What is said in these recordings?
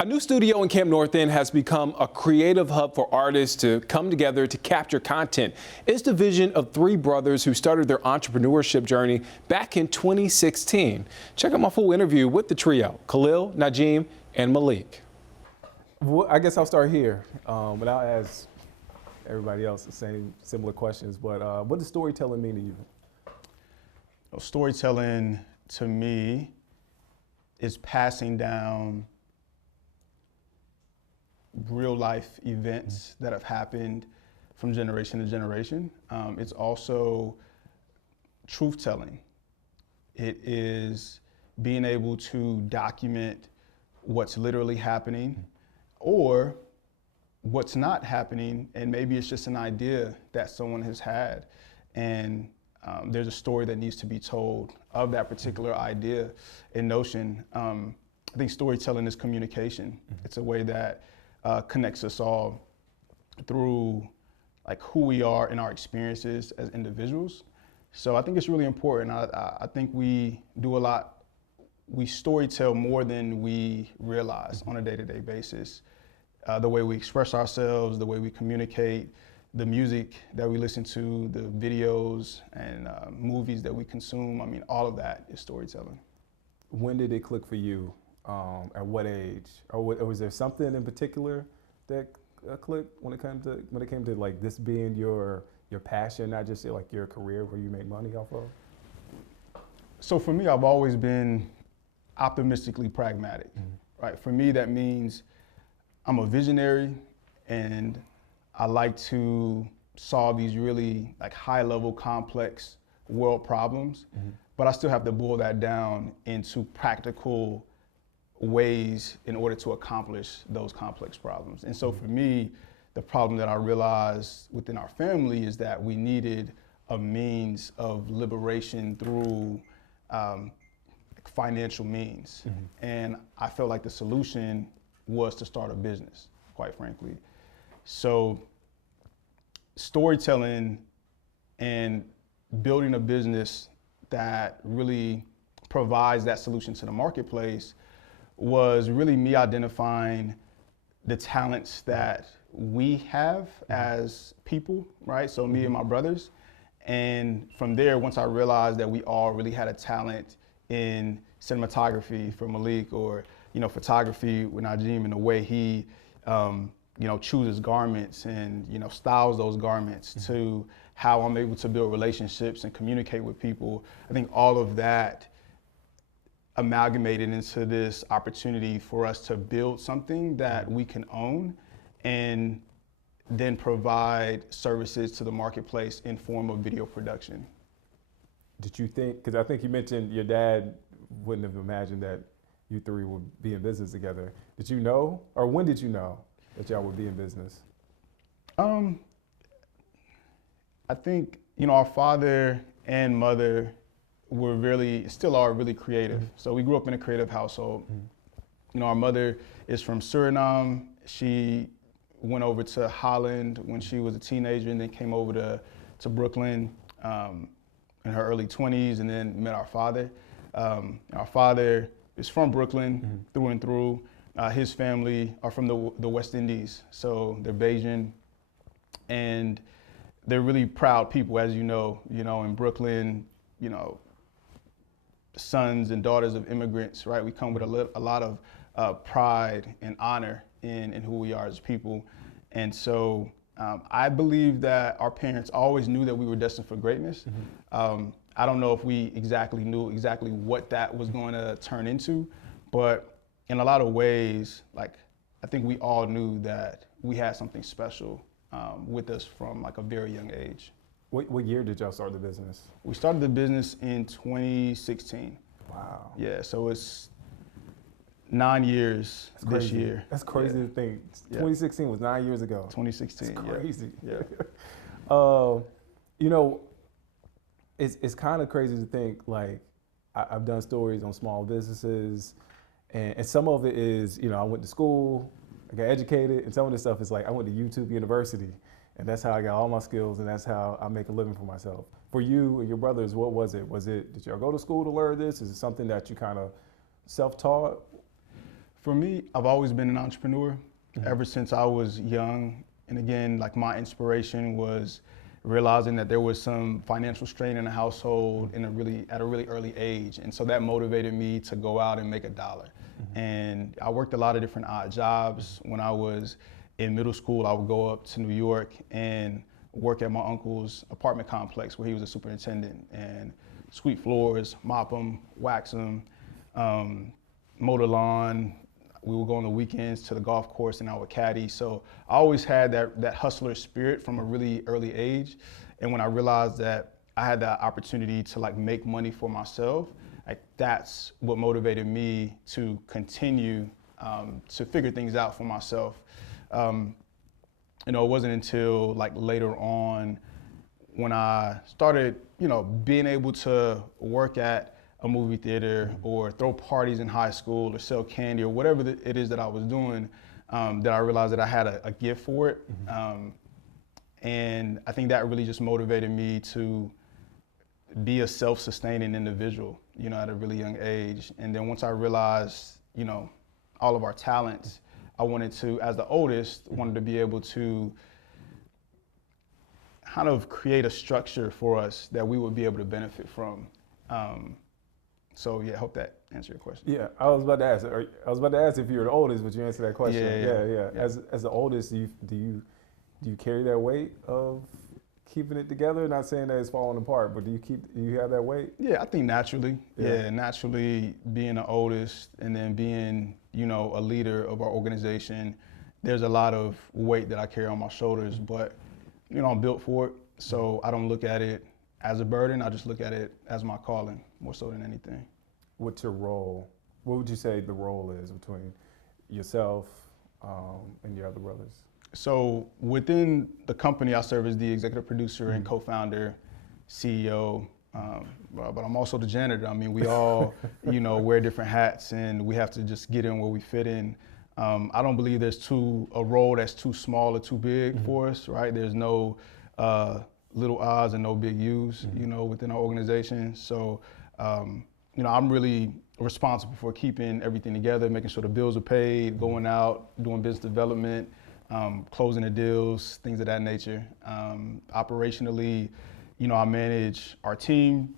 A new studio in Camp North End has become a creative hub for artists to come together to capture content. It's the vision of three brothers who started their entrepreneurship journey back in 2016. Check out my full interview with the trio, Khaleel, Najm, and Maleek. Well, I guess I'll start here, but I'll ask everybody else the same similar questions. But what does storytelling mean to you? Well, storytelling to me is passing down real life events that have happened from generation to generation. It's also truth telling. It is being able to document what's literally happening or what's not happening, and maybe it's just an idea that someone has had, and there's a story that needs to be told of that particular idea and notion. I think storytelling is communication. It's a way that connects us all through like who we are and our experiences as individuals. So I think it's really important. I think we do a lot. We storytell more than we realize on a day-to-day basis. The way we express ourselves, the way we communicate, the music that we listen to, the videos and movies that we consume. I mean, all of that is storytelling. When did it click for you? At what age? Or was there something in particular that clicked when it came to like this being your passion, not just like your career where you make money off of? So for me, I've always been optimistically pragmatic, right? For me, that means I'm a visionary and I like to solve these really like high level, complex world problems, but I still have to boil that down into practical ways in order to accomplish those complex problems. And so for me, the problem that I realized within our family is that we needed a means of liberation through financial means. And I felt like the solution was to start a business, quite frankly. So storytelling and building a business that really provides that solution to the marketplace was really me identifying the talents that we have as people, right? So me and my brothers. And from there, once I realized that we all really had a talent in cinematography for Maleek, or photography with Najm, and the way he chooses garments and styles those garments, to how I'm able to build relationships and communicate with people. I think all of that amalgamated into this opportunity for us to build something that we can own and then provide services to the marketplace in form of video production. Did you think, because I think you mentioned your dad wouldn't have imagined that you three would be in business together. Did you know, or when did you know that y'all would be in business? I think, our father and mother were still are really creative. So we grew up in a creative household. Our mother is from Suriname. She went over to Holland when she was a teenager and then came over to Brooklyn in her early 20s, and then met our father. Our father is from Brooklyn through and through. His family are from the West Indies, so they're Bajan, and they're really proud people, as you know, in Brooklyn, sons and daughters of immigrants, right? We come with a lot of pride and honor in who we are as people. And so I believe that our parents always knew that we were destined for greatness. I don't know if we exactly knew what that was going to turn into, but in a lot of ways, like, I think we all knew that we had something special with us from like a very young age. What year did y'all start the business? We started the business in 2016. Wow. Yeah, so it's 9 years this year. That's crazy to think. 2016 was 9 years ago. 2016. That's crazy. Yeah. It's kind of crazy to think, like, I've done stories on small businesses, and some of it is, I went to school, I got educated, and some of the stuff is like, I went to YouTube University, and that's how I got all my skills, and that's how I make a living for myself. For you and your brothers, what was it? Did y'all go to school to learn this? Is it something that you kind of self-taught? For me, I've always been an entrepreneur ever since I was young. And again, like my inspiration was realizing that there was some financial strain in the household at a really early age. And so that motivated me to go out and make a dollar. And I worked a lot of different odd jobs. When I was in middle school, I would go up to New York and work at my uncle's apartment complex where he was a superintendent, and sweep floors, mop them, wax them, mow the lawn. We would go on the weekends to the golf course and I would caddy. So I always had that hustler spirit from a really early age. And when I realized that I had that opportunity to like make money for myself, like that's what motivated me to continue to figure things out for myself. It wasn't until like later on when I started, being able to work at a movie theater or throw parties in high school or sell candy or whatever it is that I was doing, that I realized that I had a gift for it. And I think that really just motivated me to be a self-sustaining individual, at a really young age. And then once I realized, all of our talents, I wanted to, as the oldest, wanted to be able to kind of create a structure for us that we would be able to benefit from. So yeah, I hope that answered your question. Yeah, I was about to ask if you're the oldest, but you answered that question. Yeah. As the oldest, do you carry that weight of keeping it together? Not saying that it's falling apart, but do you have that weight? Yeah, I think naturally. Yeah, naturally being the oldest and then being, a leader of our organization, there's a lot of weight that I carry on my shoulders, but I'm built for it. So I don't look at it as a burden. I just look at it as my calling more so than anything. What's your role? What would you say the role is between yourself and your other brothers? So within the company, I serve as the executive producer and co-founder, CEO, but I'm also the janitor. I mean, we all, wear different hats and we have to just get in where we fit in. I don't believe there's a role that's too small or too big for us, right? There's no little I's and no big U's, within our organization. So, I'm really responsible for keeping everything together, making sure the bills are paid, going out, doing business development, closing the deals, things of that nature. Operationally, I manage our team,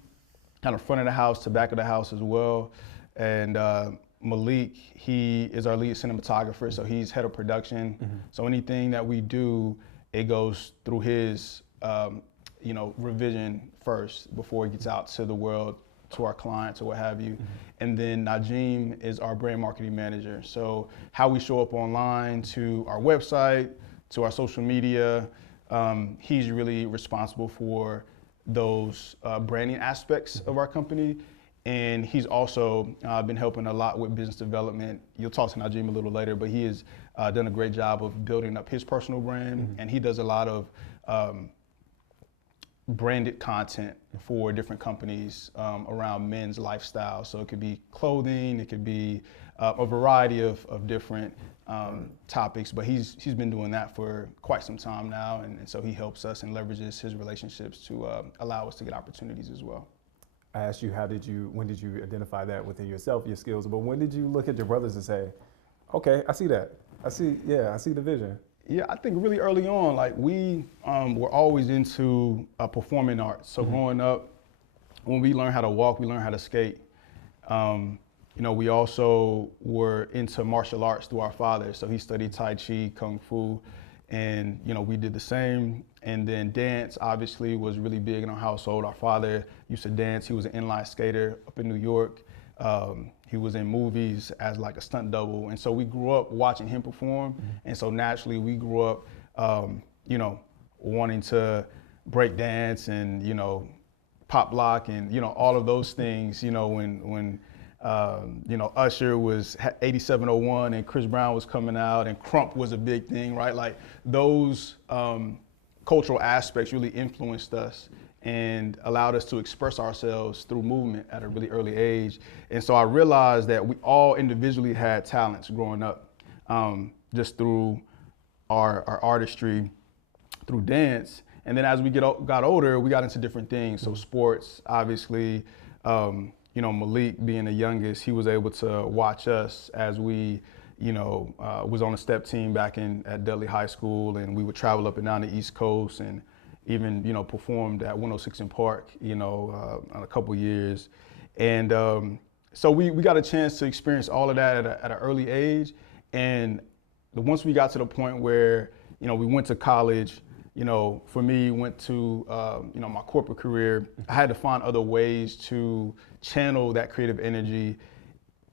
kind of front of the house to back of the house as well. And Maleek, he is our lead cinematographer, so he's head of production. So anything that we do, it goes through his, revision first before it gets out to the world, to our clients or what have you. And then Najm is our brand marketing manager. So how we show up online, to our website, to our social media, he's really responsible for those branding aspects of our company. And he's also been helping a lot with business development. You'll talk to Najm a little later, but he has done a great job of building up his personal brand. And he does a lot of branded content for different companies around men's lifestyle. So it could be clothing, it could be a variety of different topics, but he's been doing that for quite some time now. And so he helps us and leverages his relationships to allow us to get opportunities as well. I asked you, when did you identify that within yourself, your skills, but when did you look at your brothers and say, okay, I see that. I see the vision. Yeah, I think really early on, like we were always into performing arts. So growing up, when we learned how to walk, we learned how to skate. We also were into martial arts through our father. So he studied Tai Chi, Kung Fu, and we did the same. And then dance obviously was really big in our household. Our father used to dance. He was an inline skater up in New York. He was in movies as like a stunt double. And so we grew up watching him perform. And so naturally we grew up, wanting to break dance and, pop lock and, all of those things, when Usher was 8701 and Chris Brown was coming out and Crump was a big thing, right? Like those cultural aspects really influenced us and allowed us to express ourselves through movement at a really early age. And so I realized that we all individually had talents growing up, just through our artistry, through dance. And then as we got older, we got into different things. So sports, obviously, Maleek being the youngest, he was able to watch us as we, was on a step team back at Dudley High School, and we would travel up and down the East Coast, and even, performed at 106 in Park, a couple years. And so we got a chance to experience all of that at an early age. And once we got to the point where, we went to college, for me, went to, my corporate career, I had to find other ways to channel that creative energy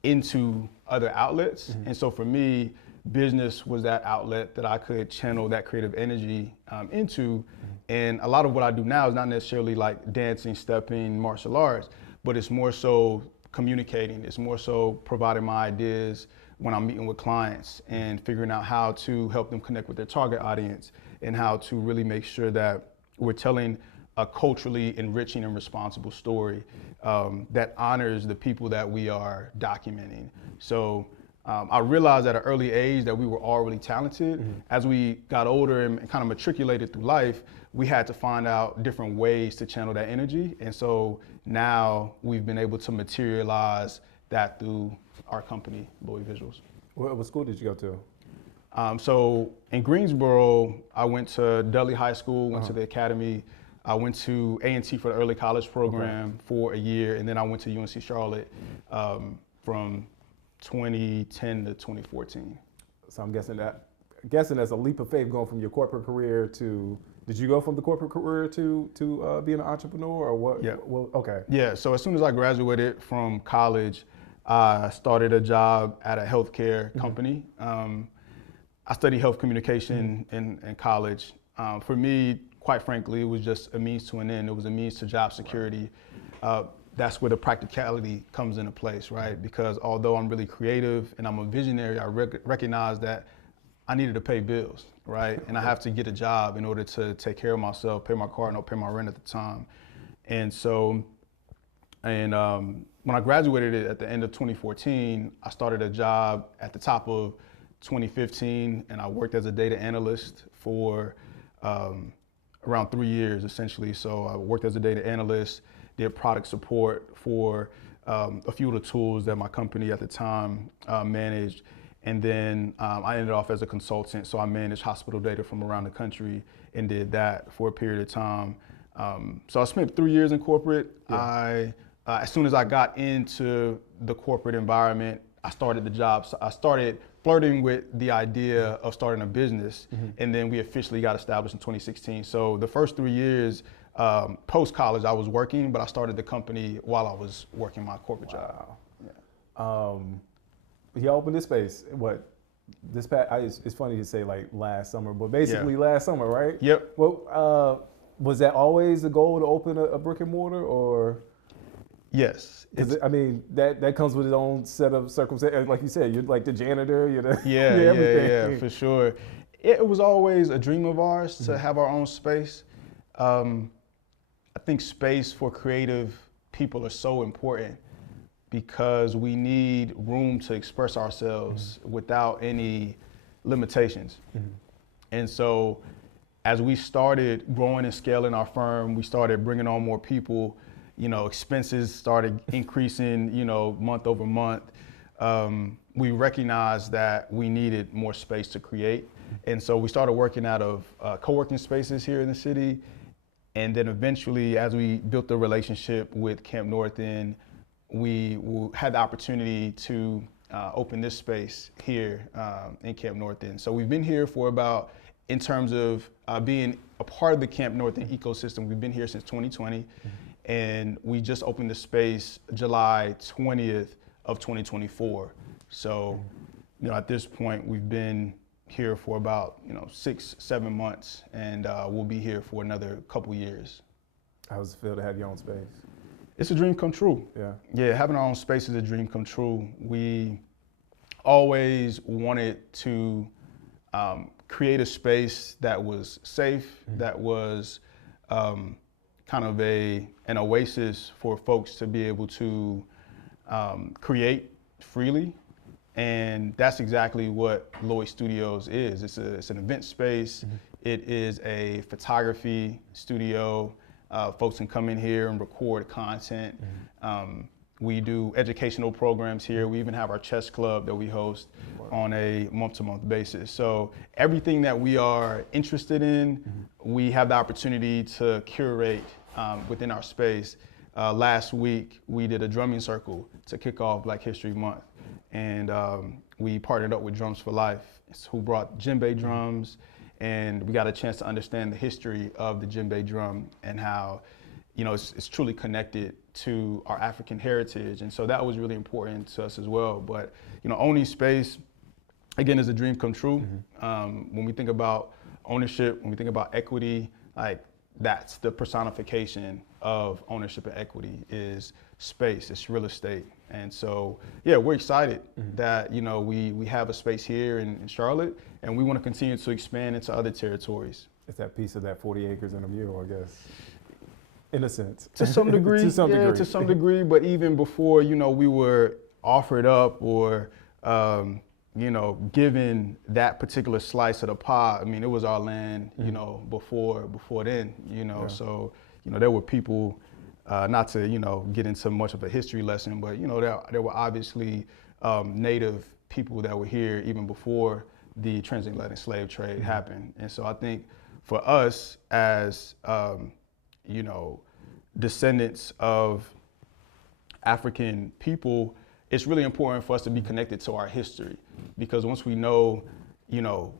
into other outlets. Mm-hmm. And so for me, business was that outlet that I could channel that creative energy into. Mm-hmm. And a lot of what I do now is not necessarily like dancing, stepping, martial arts, but it's more so communicating. It's more so providing my ideas when I'm meeting with clients and figuring out how to help them connect with their target audience and how to really make sure that we're telling a culturally enriching and responsible story that honors the people that we are documenting. So I realized at an early age that we were all really talented. Mm-hmm. As we got older and kind of matriculated through life, we had to find out different ways to channel that energy. And so now we've been able to materialize that through our company, Loyd Visuals. What school did you go to? So in Greensboro, I went to Dudley High School, went to the academy. I went to A&T for the early college program for a year, and then I went to UNC Charlotte from 2010 to 2014. So I'm guessing that's a leap of faith going from your corporate career to. Did you go from the corporate career to being an entrepreneur, or what? Yeah. Well, okay. Yeah. So as soon as I graduated from college, I started a job at a healthcare company. I studied health communication in college. For me, quite frankly, it was just a means to an end. It was a means to job security. That's where the practicality comes into place, right? Because although I'm really creative and I'm a visionary, I recognize that I needed to pay bills, right? And I have to get a job in order to take care of myself, pay my car note, pay my rent at the time. And so, when I graduated at the end of 2014, I started a job at the top of 2015, and I worked as a data analyst for around 3 years, essentially. So I worked as a data analyst, did product support for a few of the tools that my company at the time managed. And then I ended off as a consultant. So I managed hospital data from around the country and did that for a period of time. So I spent 3 years in corporate. Yeah. As soon as I got into the corporate environment, I started the job. So I started flirting with the idea of starting a business, and then we officially got established in 2016. So the first 3 years post-college, I was working, but I started the company while I was working my corporate job. Yeah. He opened this space. It's funny to say like last summer, but basically last summer, right? Yep. Well, was that always the goal to open a brick and mortar, or? Yes. I mean, that comes with its own set of circumstances. Like you said, you're like the janitor, you're the yeah, for sure. It was always a dream of ours to have our own space. I think space for creative people are so important because we need room to express ourselves without any limitations. And so as we started growing and scaling our firm, we started bringing on more people. Expenses started increasing, month over month. We recognized that we needed more space to create. And so we started working out of co-working spaces here in the city. And then eventually, as we built the relationship with Camp North End, we had the opportunity to open this space here in Camp North End. So we've been here for about, in terms of being a part of the Camp North End ecosystem, we've been here since 2020. And we just opened the space July 20th of 2024. So, at this point, we've been here for about, 6-7 months, and we'll be here for another couple years. How does it feel to have your own space? It's a dream come true. Yeah, having our own space is a dream come true. We always wanted to create a space that was safe, that was kind of an oasis for folks to be able to create freely. And that's exactly what Loyd Studios is. It's an event space. It is a photography studio. Folks can come in here and record content. We do educational programs here. We even have our chess club that we host on a month-to-month basis. So everything that we are interested in, we have the opportunity to curate within our space. Last week, we did a drumming circle to kick off Black History Month. And we partnered up with Drums for Life, who brought djembe drums. And we got a chance to understand the history of the djembe drum and how, you know, it's truly connected to our African heritage. And so that was really important to us as well. But, you know, owning space, again, is a dream come true. When we think about ownership, when we think about equity, like that's the personification of ownership and equity is space, it's real estate. And so, yeah, we're excited that, you know, we have a space here in Charlotte, and we want to continue to expand into other territories. It's that piece of that 40 acres and a mule, I guess, in a sense. To some degree, to some degree. To some degree, but even before, you know, we were offered up or, you know, given that particular slice of the pie, I mean, it was our land, you know, before then, you know, so, you know, there were people, not to, you know, get into much of a history lesson, but, you know, there were obviously native people that were here even before the transatlantic slave trade happened. And so I think for us as, you know, descendants of African people, it's really important for us to be connected to our history, because once we know, you know,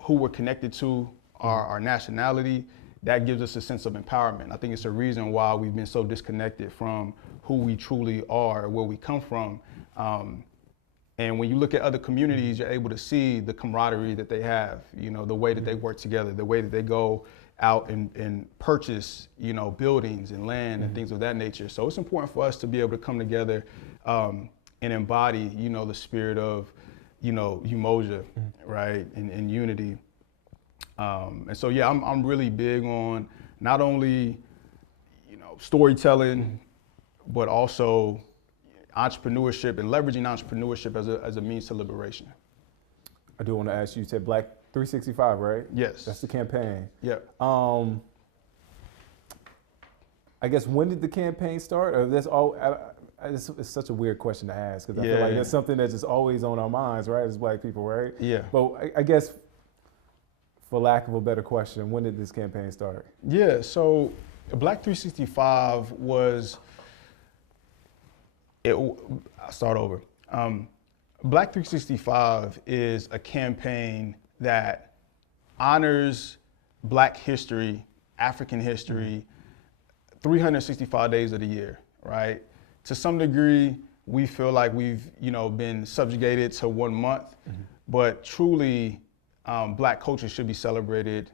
who we're connected to, our nationality, that gives us a sense of empowerment. I think it's a reason why we've been so disconnected from who we truly are, where we come from. And when you look at other communities, you're able to see the camaraderie that they have, you know, the way that they work together, the way that they go out and purchase, you know, buildings and land and things of that nature. So it's important for us to be able to come together and embody, you know, the spirit of, you know, umoja, right, and unity. And so, yeah, I'm really big on not only, you know, storytelling, but also entrepreneurship and leveraging entrepreneurship as a means to liberation. I do want to ask you, you said Black 365, right? Yes. That's the campaign. Yeah. I guess when did the campaign start? Or that's all? It's such a weird question to ask, because I feel like it's something that's just always on our minds, right, as Black people, right? Yeah. But I guess, for lack of a better question, when did this campaign start? Yeah, so Black 365 was, I'll start over. Black 365 is a campaign that honors Black history, African history, 365 days of the year, right? To some degree, we feel like we've, you know, been subjugated to 1 month, but truly, Black culture should be celebrated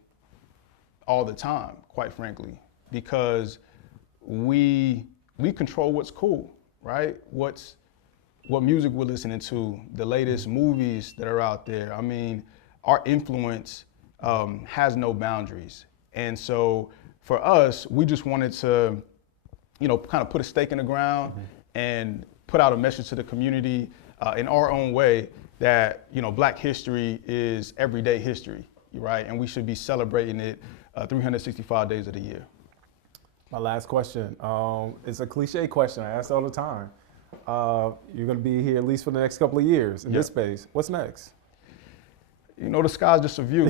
all the time, quite frankly, because we control what's cool, right? What music we're listening to, the latest movies that are out there. I mean, our influence has no boundaries. And so for us, we just wanted to, you know, kind of put a stake in the ground and put out a message to the community in our own way that, you know, Black history is everyday history, right? And we should be celebrating it 365 days of the year. My last question. It's a cliche question. I ask all the time. You're going to be here at least for the next couple of years in this space. What's next? You know, the sky's just a view,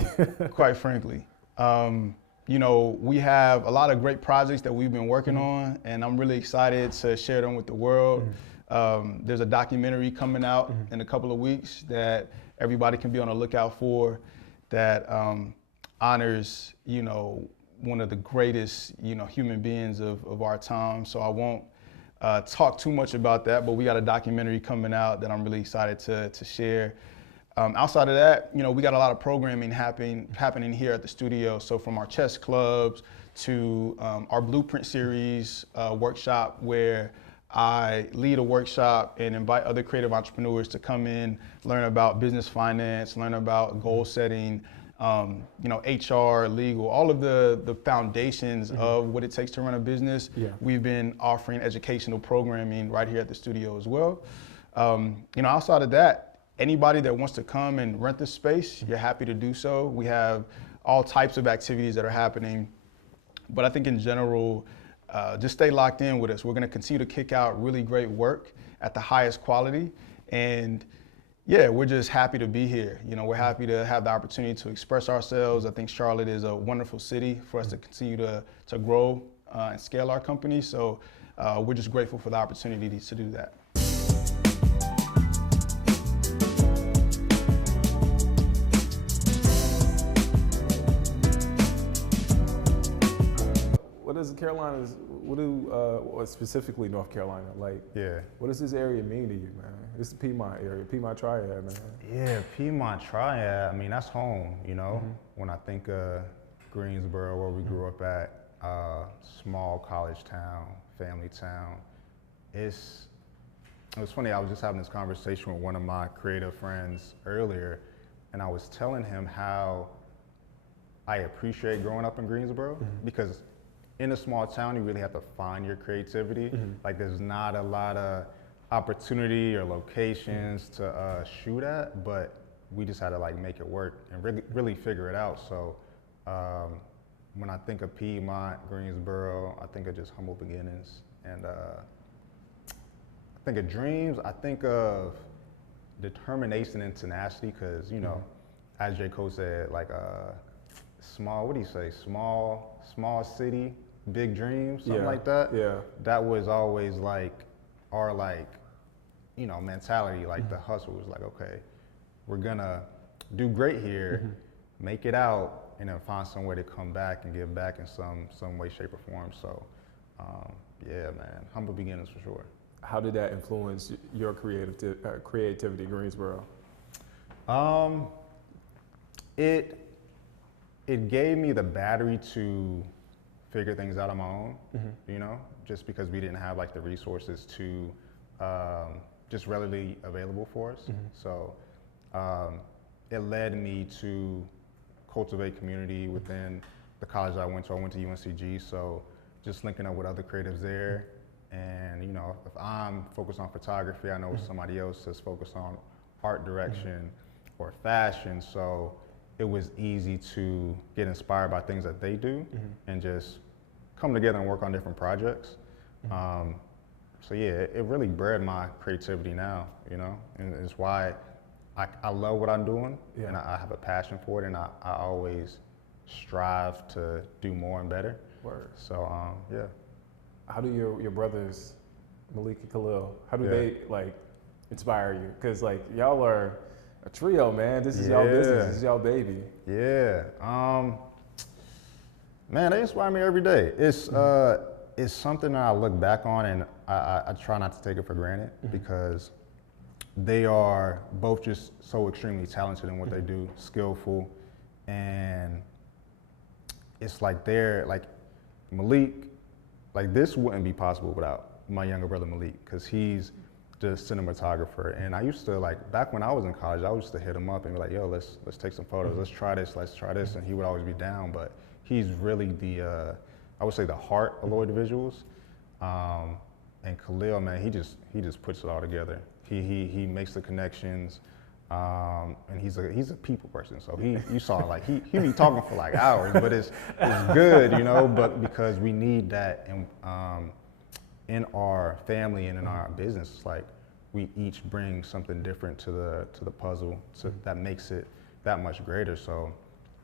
quite frankly. You know, we have a lot of great projects that we've been working on, and I'm really excited to share them with the world. There's a documentary coming out in a couple of weeks that everybody can be on the lookout for that honors, you know, one of the greatest, you know, human beings of our time. So I won't talk too much about that, but we got a documentary coming out that I'm really excited to share. Outside of that, you know, we got a lot of programming happening here at the studio. So from our chess clubs to our Blueprint series workshop, where I lead a workshop and invite other creative entrepreneurs to come in, learn about business finance, learn about goal setting, you know, HR, legal, all of the foundations of what it takes to run a business. We've been offering educational programming right here at the studio as well. You know, outside of that, anybody that wants to come and rent this space, you're happy to do so. We have all types of activities that are happening. But I think in general, just stay locked in with us. We're going to continue to kick out really great work at the highest quality. And yeah, we're just happy to be here. You know, we're happy to have the opportunity to express ourselves. I think Charlotte is a wonderful city for us to continue to grow and scale our company. So we're just grateful for the opportunity to do that. What does Carolinas, or specifically North Carolina, like, Yeah. what does this area mean to you, man? It's the Piedmont area, Piedmont Triad, man. Yeah, Piedmont Triad, I mean, that's home, you know? When I think of Greensboro, where we grew up at, small college town, family town, it was funny, I was just having this conversation with one of my creative friends earlier, and I was telling him how I appreciate growing up in Greensboro, because in a small town, you really have to find your creativity. Like, there's not a lot of opportunity or locations to shoot at, but we just had to like make it work and really figure it out. So when I think of Piedmont, Greensboro, I think of just humble beginnings. And I think of dreams, I think of determination and tenacity, because, you know, as J. Cole said, like small, what do you say? Small city, big dreams, something like that. Yeah. That was always like our you know, mentality, like the hustle was like, okay, we're gonna do great here, make it out, and then find some way to come back and give back in some way, shape, or form. So yeah, man, humble beginnings for sure. How did that influence your creativity in Greensboro? It gave me the battery to figure things out on my own, you know, just because we didn't have like the resources to just readily available for us. So it led me to cultivate community within the college I went to. I went to UNCG, so just linking up with other creatives there. And, you know, if I'm focused on photography, I know somebody else is focused on art direction or fashion. So it was easy to get inspired by things that they do and just come together and work on different projects. So yeah, it really bred my creativity now, you know, and it's why I love what I'm doing, and I have a passion for it, and I always strive to do more and better. Word. So yeah. How do your brothers, Maleek and Khaleel, how do they like inspire you? Because like y'all are a trio, man. This is y'all business. This is y'all baby. Yeah. Man, they inspire me every day. It's something that I look back on, and I try not to take it for granted, because they are both just so extremely talented in what they do, skillful, and it's like they're like Maleek. Like, this wouldn't be possible without my younger brother Maleek, because he's the cinematographer. And I used to, like, back when I was in college, I used to hit him up and be like, yo, let's take some photos, let's try this, and he would always be down. But he's really the, I would say, the heart of Loyd Visuals. And Khaleel, man, he just puts it all together. He makes the connections, and he's a people person. So you saw, like, he be talking for like hours, but it's good, you know. But because we need that in our family and in our business, it's like we each bring something different to the puzzle, so that makes it that much greater. So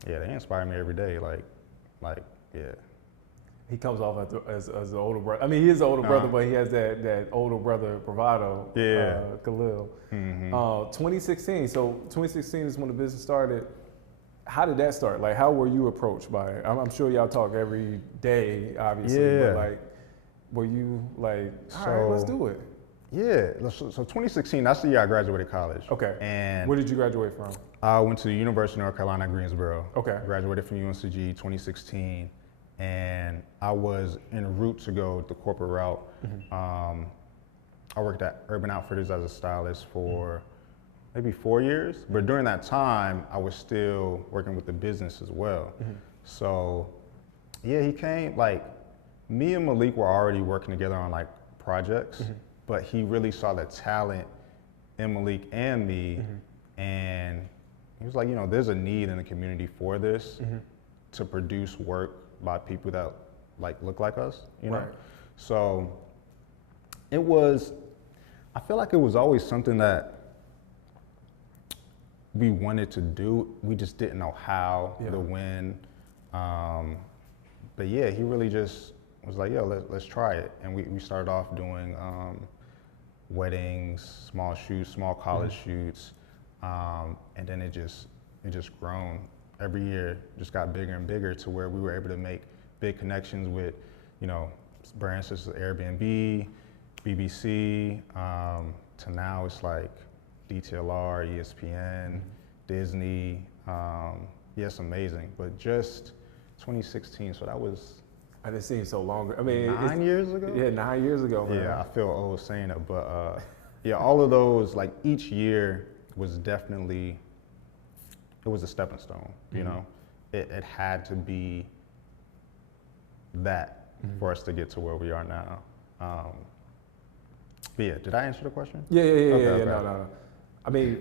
yeah, they inspire me every day. Like yeah. He comes off as an older brother. I mean, he is an older brother, but he has that older brother bravado. Khaleel. 2016. So 2016 is when the business started. How did that start? Like, how were you approached by it? I'm sure y'all talk every day, obviously. But like, were you like, all right, let's do it? Yeah. So 2016. That's the year I graduated college. Okay. And where did you graduate from? I went to the University of North Carolina, Greensboro. Okay. Graduated from UNCG 2016. And I was en route to go the corporate route. I worked at Urban Outfitters as a stylist for maybe 4 years, but during that time, I was still working with the business as well. So yeah, he came, like, me and Maleek were already working together on like projects, but he really saw the talent in Maleek and me, and he was like, you know, there's a need in the community for this, to produce work by people that like look like us, you know? Right. So I feel like it was always something that we wanted to do. We just didn't know how, the when. But yeah, he really just was like, yo, let's try it. And we started off doing weddings, small shoots, small college shoots. And then it just grown. Every year just got bigger and bigger to where we were able to make big connections with, you know, brands such as Airbnb, BBC, to now it's like DTLR, ESPN, Disney. It's amazing. But just 2016, so that was And it seems so long. I mean, 9 years ago? Yeah, 9 years ago, man. Yeah, I feel old saying it, but yeah, all of those, like each year was definitely, it was a stepping stone, you know? It had to be that for us to get to where we are now. But yeah, did I answer the question? Yeah. Okay. No. I mean,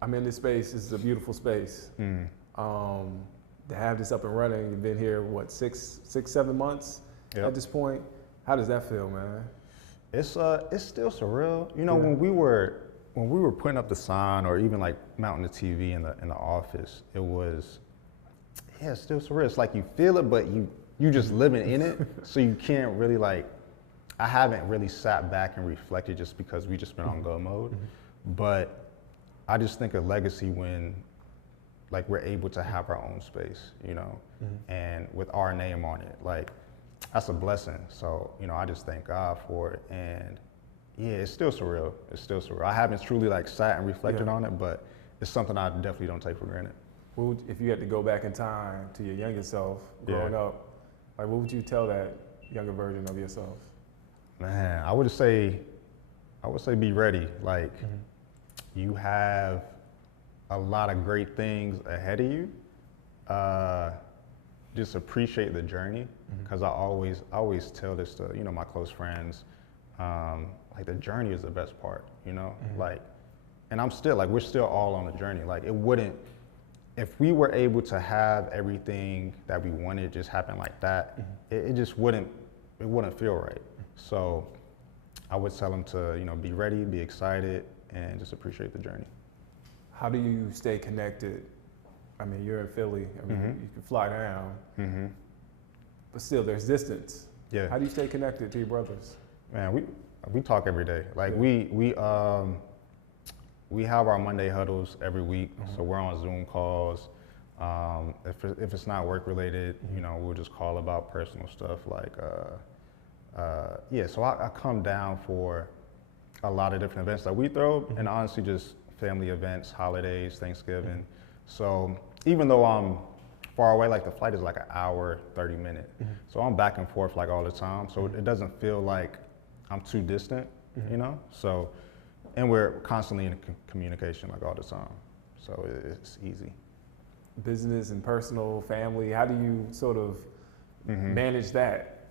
I'm in this space. This is a beautiful space. To have this up and running, you've been here, what, 7 months at this point? How does that feel, man? It's still surreal. You know, when we were putting up the sign or even like mounting the TV in the office, it was, it's still surreal. It's like you feel it, but you just living in it, so you can't really like, I haven't really sat back and reflected just because we just been on go mode. But I just think of legacy when like we're able to have our own space, you know, and with our name on it, like that's a blessing. So, you know, I just thank God for it. And yeah, it's still surreal. It's still surreal. I haven't truly like sat and reflected on it, but it's something I definitely don't take for granted. If you had to go back in time to your younger self growing up, like what would you tell that younger version of yourself? Man, I would say be ready. Like you have a lot of great things ahead of you. Just appreciate the journey, because I always tell this to, you know, my close friends, like the journey is the best part, you know? Like, and I'm still, like, we're still all on the journey. Like if we were able to have everything that we wanted just happen like that, it just wouldn't feel right. So I would tell them to, you know, be ready, be excited, and just appreciate the journey. How do you stay connected? I mean, you're in Philly. I mean, you can fly down, but still, there's distance. Yeah. How do you stay connected to your brothers? Man, we talk every day. Like we have our Monday huddles every week, so we're on Zoom calls. If it's not work related, you know, we'll just call about personal stuff. Like, so I come down for a lot of different events that we throw, and honestly, just family events, holidays, Thanksgiving. So even though I'm far away, like the flight is like an hour, 30 minutes. So I'm back and forth like all the time. So it doesn't feel like I'm too distant, you know? So, and we're constantly in communication like all the time. So it's easy. Business and personal, family, how do you sort of manage that?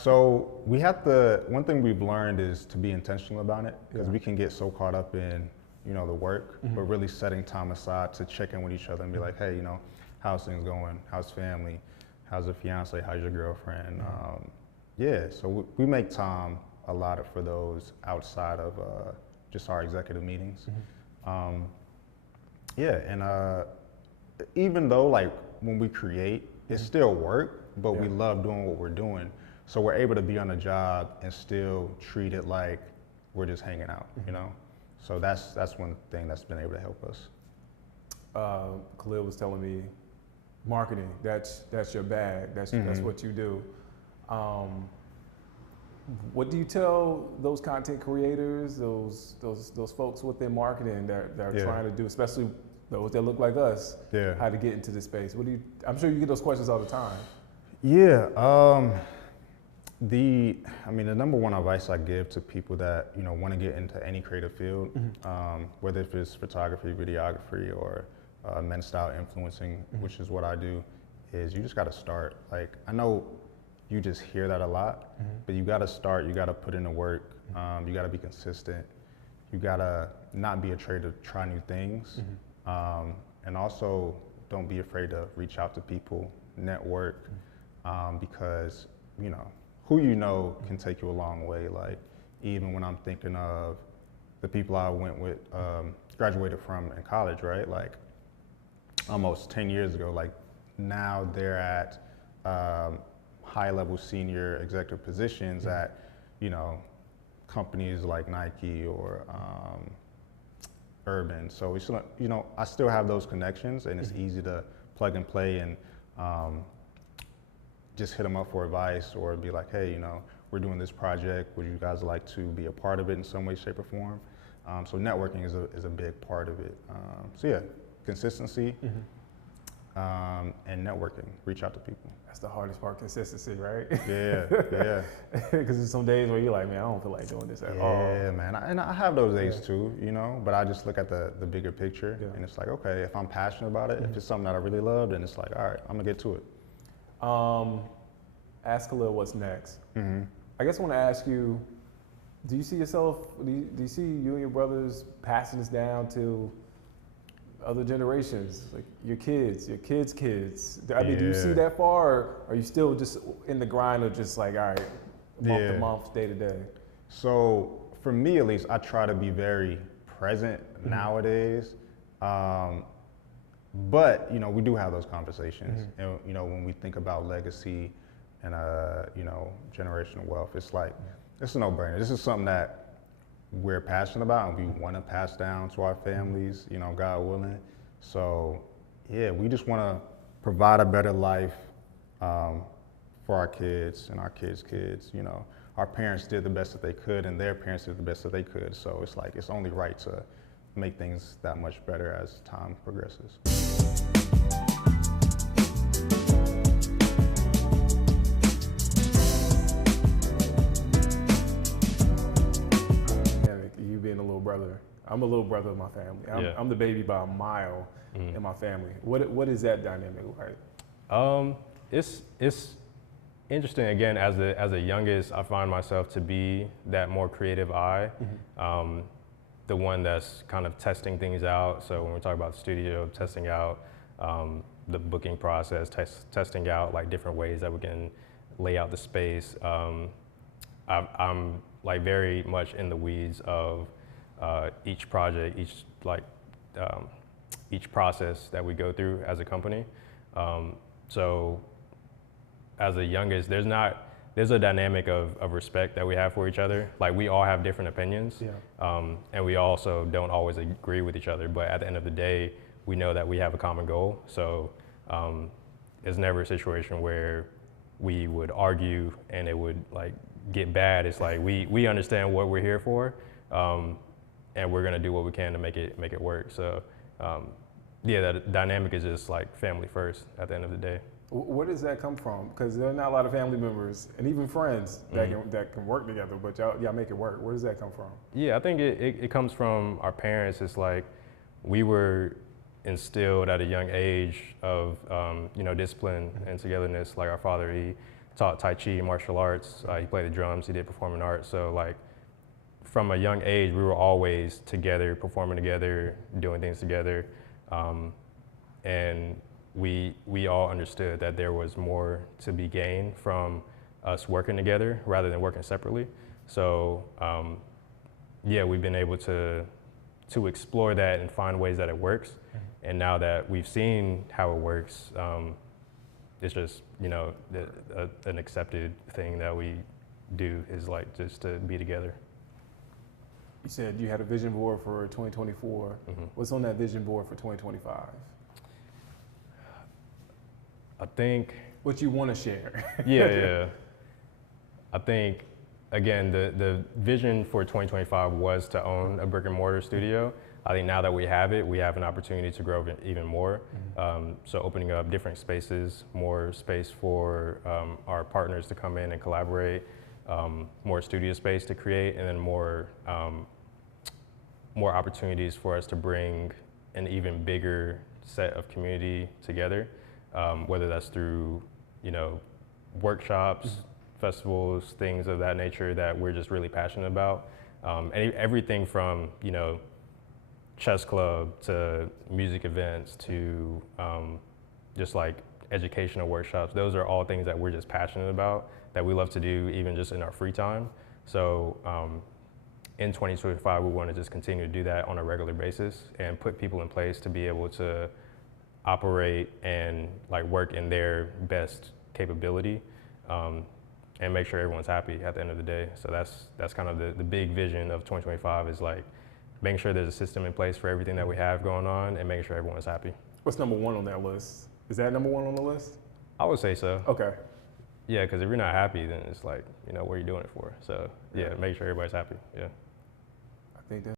So one thing we've learned is to be intentional about it, because we can get so caught up in, you know, the work, but really setting time aside to check in with each other and be like, hey, you know, how's things going? How's family? How's the fiance? How's your girlfriend? So we make time allotted for those outside of just our executive meetings. Even though like when we create, it's still work, but we love doing what we're doing. So we're able to be on a job and still treat it like we're just hanging out, you know? So that's one thing that's been able to help us. Khaleel was telling me, marketing, that's your bag, that's what you do. What do you tell those content creators, those folks within marketing that are trying to do, especially those that look like us, how to get into this space? I'm sure you get those questions all the time. Yeah, the number one advice I give to people that, you know, want to get into any creative field, whether if it's photography, videography, or men's style influencing, which is what I do, is you just got to start. Like, I know you just hear that a lot, but you got to start, you got to put in the work, you got to be consistent, you got to not be afraid to try new things, and also don't be afraid to reach out to people, network. because, you know, who you know can take you a long way. Like, even when I'm thinking of the people I went with, graduated from in college, right? Like, almost 10 years ago, like, now they're at high-level senior executive positions at, you know, companies like Nike or Urban. So it's, you know, I still have those connections, and it's easy to plug and play and just hit them up for advice, or be like, hey, you know, we're doing this project. Would you guys like to be a part of it in some way, shape, or form? So networking is a big part of it. So yeah, consistency and networking. Reach out to people. That's the hardest part, consistency, right? Yeah, yeah. Because there's some days where you're like, man, I don't feel like doing this at all. Yeah, man. And I have those days too, you know, but I just look at the bigger picture, and it's like, okay, if I'm passionate about it, if it's something that I really love, then it's like, all right, I'm gonna get to it. Ask Khaleel what's next. I guess I want to ask you, do you see yourself, do you see you and your brothers passing this down to other generations, like your kids' kids? I mean, do you see that far, or are you still just in the grind of just like, all right, month to month, day to day? So for me, at least, I try to be very present nowadays. But, you know, we do have those conversations. And, you know, when we think about legacy and, you know, generational wealth, it's like, it's a no-brainer. This is something that we're passionate about and we want to pass down to our families, you know, God willing. So, yeah, we just want to provide a better life for our kids and our kids' kids. You know, our parents did the best that they could, and their parents did the best that they could. So it's like, it's only right to make things that much better as time progresses. You being a little brother. I'm a little brother of my family. I'm the baby by a mile in my family. What is that dynamic like? It's interesting. Again, as the youngest, I find myself to be that more creative eye. The one that's kind of testing things out. So when we talk about the studio, testing out the booking process, testing out like different ways that we can lay out the space. I'm like very much in the weeds of each project, each process that we go through as a company. So as the youngest, there's a dynamic of respect that we have for each other. Like, we all have different opinions, and we also don't always agree with each other, but at the end of the day, we know that we have a common goal. So it's never a situation where we would argue and it would like get bad. It's like, we understand what we're here for, and we're gonna do what we can to make it work. So yeah, that dynamic is just like family first at the end of the day. Where does that come from? Because there are not a lot of family members and even friends that can work together, but y'all make it work. Where does that come from? Yeah, I think it comes from our parents. It's like we were instilled at a young age of you know, discipline and togetherness. Like, our father, he taught Tai Chi, martial arts. He played the drums. He did performing arts. So like, from a young age, we were always together, performing together, doing things together, and we all understood that there was more to be gained from us working together rather than working separately. So yeah, we've been able to explore that and find ways that it works. And now that we've seen how it works, it's just, you know, an accepted thing that we do, is like just to be together. You said you had a vision board for 2024. What's on that vision board for 2025? I think what you want to share. yeah. I think, again, the vision for 2025 was to own a brick and mortar studio. I think now that we have it, we have an opportunity to grow even more. So opening up different spaces, more space for our partners to come in and collaborate, more studio space to create, and then more opportunities for us to bring an even bigger set of community together. Whether that's through, you know, workshops, festivals, things of that nature that we're just really passionate about. And everything from, you know, chess club to music events to just like educational workshops. Those are all things that we're just passionate about, that we love to do even just in our free time. So in 2025, we want to just continue to do that on a regular basis and put people in place to be able to operate and like work in their best capability, and make sure everyone's happy at the end of the day. So that's kind of the big vision of 2025, is like making sure there's a system in place for everything that we have going on and making sure everyone's happy. What's number one on that list? Is that number one on the list? I would say so. Okay. Yeah, because if you're not happy, then it's like, what are you doing it for? So yeah, make sure everybody's happy. Yeah. I think that